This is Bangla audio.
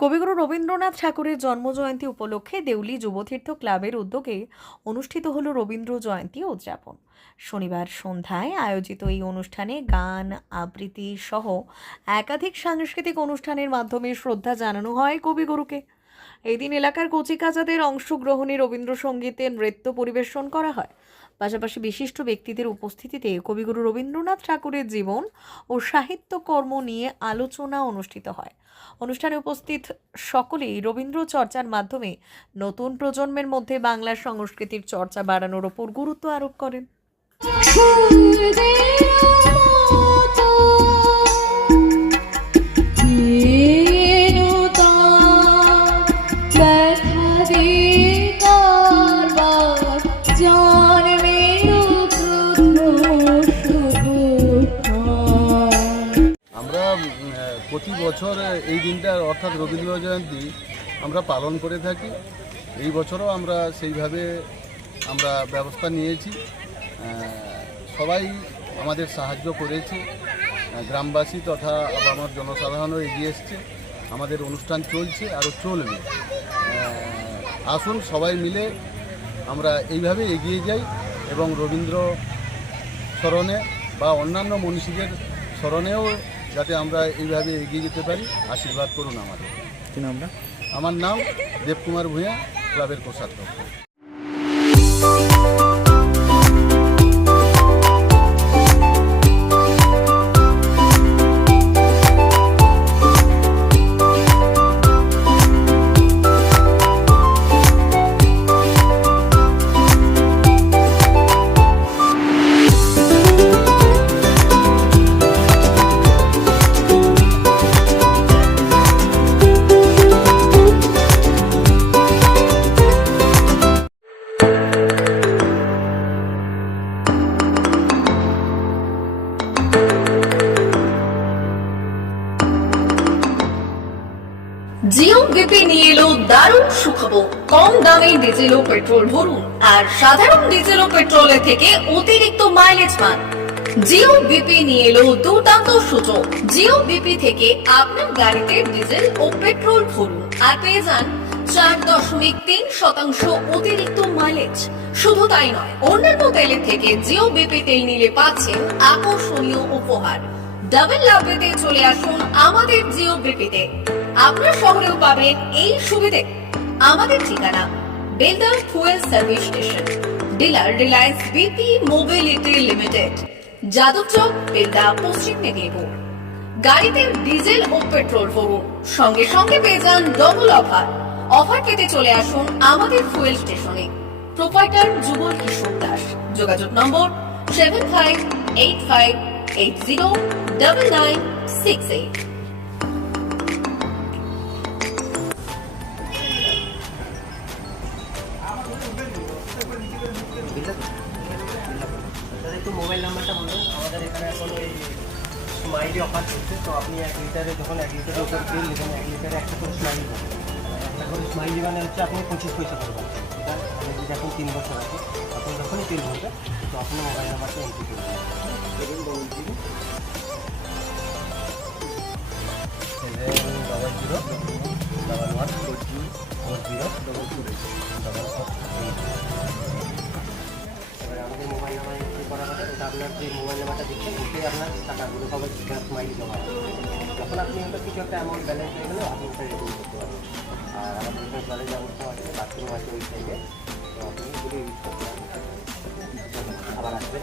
কবিগুরু রবীন্দ্রনাথ ঠাকুরের জন্মজয়ন্তী উপলক্ষে দেউলি যুবতীর্থ ক্লাবের উদ্যোগে অনুষ্ঠিত হলো রবীন্দ্র জয়ন্তী উদযাপন। শনিবার সন্ধ্যায় আয়োজিত এই অনুষ্ঠানে গান, আবৃত্তি সহ একাধিক সাংস্কৃতিক অনুষ্ঠানের মাধ্যমে শ্রদ্ধা জানানো হয় কবিগুরুকে। এই দিন এলাকার কচিকাঁচাদের অংশগ্রহণে রবীন্দ্রসঙ্গীতে নৃত্য পরিবেশন করা হয়। পাশাপাশি বিশিষ্ট ব্যক্তিদের উপস্থিতিতে কবিগুরু রবীন্দ্রনাথ ঠাকুরের জীবন ও সাহিত্যকর্ম নিয়ে আলোচনা অনুষ্ঠিত হয়। অনুষ্ঠানে উপস্থিত সকলেই রবীন্দ্র চর্চার মাধ্যমে নতুন প্রজন্মের মধ্যে বাংলা সংস্কৃতির চর্চা বাড়ানোর ওপর গুরুত্ব আরোপ করেন। আমরা প্রতি বছর এই দিনটা অর্থাৎ রবীন্দ্র জয়ন্তী আমরা পালন করে থাকি। এই বছরও আমরা সেইভাবে ব্যবস্থা নিয়েছি। সবাই আমাদের সাহায্য করেছে, গ্রামবাসী তথা আমার জনসাধারণও এগিয়ে এসছে। আমাদের অনুষ্ঠান চলছে, আরও চলবে। আসুন সবাই মিলে আমরা এইভাবে এগিয়ে যাই এবং রবীন্দ্র স্মরণে বা অন্যান্য মনীষীদের স্মরণেও যাতে আমরা এইভাবে এগিয়ে যেতে পারি, আশীর্বাদ করুন আমাদের। কি নাম? আমার নাম দেবকুমার ভূঁইয়া, ক্লাবের কোষাধ্যক্ষ। জিও বিপি নিয়ে এলো দারুণ সুখবর। কম দামে ডিজেল ও পেট্রোল ভরুন আর সাধারণ ডিজেল ও পেট্রোলের থেকে অতিরিক্ত মাইলেজ পান। জিও বিপি নিয়ে এলো দুর্দান্ত সুযোগ। জিও বিপি থেকে আপনার গাড়িতে ডিজেল ও পেট্রোল ভরুন আর পেয়ে যান 4.3% অতিরিক্ত মাইলেজ। শুধু তাই নয়, অন্যান্য তেলের থেকে জিও বিপি তেল নিলে পাচ্ছেন আকর্ষণীয় উপহার। ডাবল লাভ পেতে চলে আসুন আমাদের জিও বিপিতে। আপনার শহরেও পাবেন এই সুবিধে। আমাদের ঠিকানা Belda fuel service station, dealer Reliance BP mobility limited, Jadabchak, Belda, পশ্চিম মেদিনীপুর। গাড়িতে ডিজেল ও পেট্রোল ভরুন, সঙ্গে সঙ্গে পেয়ে যান ডবল অফার। অফার পেতে চলে আসুন আমাদের ফুয়েল স্টেশনে। প্রোপাইটার যুগল কিশোর দাস। যোগাযোগ নম্বর 7585809968। একটু মোবাইল নাম্বারটা বলুন। আমাদের এখানে এখন ওই স্মাইলি অফার চলছে, তো আপনি 1 লিটারে যখন 1 লিটারের উপর তেল নেবেন, 1 লিটারে একটা করে স্মাইলি পাবেন। একটা করে স্মাইলি মানে হচ্ছে আপনি 25 পয়সা করে পাচ্ছেন। এবার আপনি যদি এখন 3 বছর আছে, আপনি যখনই তেল ভরবেন তো আপনার মোবাইল নাম্বারটা এন্ট্রি করে দেবেন। 70011404022 আমাদের মোবাইল নাম্বার এন্ট্রি করা হবে। ওটা আপনার যে মোবাইল নাম্বারটা দিচ্ছেন ওটাই আপনার টাকাগুলো সবাই স্মাইলি জমা হবে। যখন আপনি ওটা কিছু একটা অ্যামাউন্ট ব্যালেন্স হয়ে গেলে আপনি ওটা রিডিম করতে পারবেন। আর আমাদের এখানে জলের ব্যবস্থা আছে, বাথরুম আছে ওই সাইডে, তো আপনি এগুলো ইউজ করতে পারবেন। আবার আসবেন।